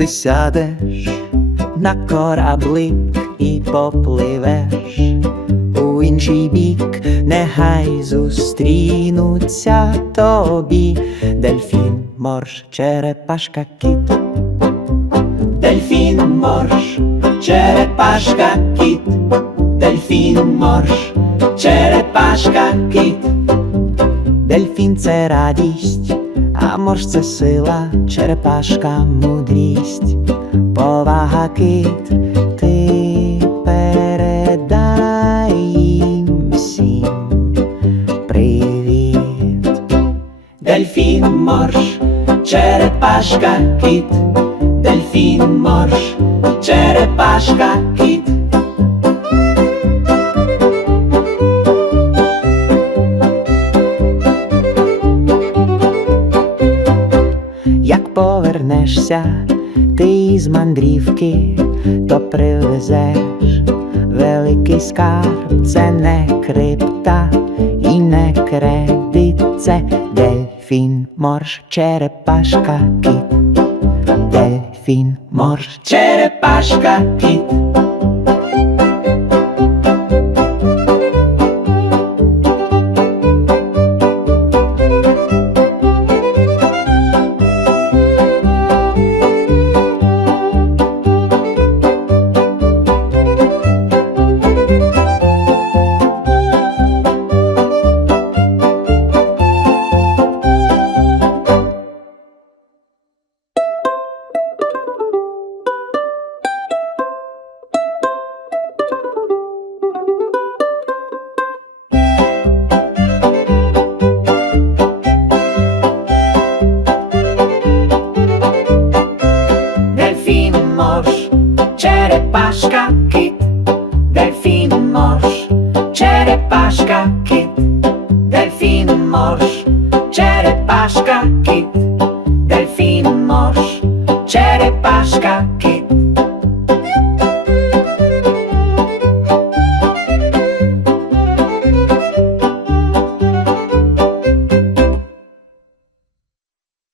ти сядеш на кораблик і попливеш у інший бік, нехай зустрінуться тобі дельфін, морж, черепашка, кіт. Дельфін, морж, черепашка, кіт. Дельфін, морж, черепашка, кіт. Дельфін — це радість, а морж — це сила, черепашка — мудрість, повага, кит. Ти передай їм всім привіт. Дельфін, морж, черепашка, кіт. Дельфін, морж, черепашка, кіт. Як повернешся ти із мандрівки, то привезеш великий скарб. Це не крипта і не кредит, це дельфін, морж, черепашка, кіт. Дельфін, морж, черепашка, кіт. Дельфін, морж, черепашка,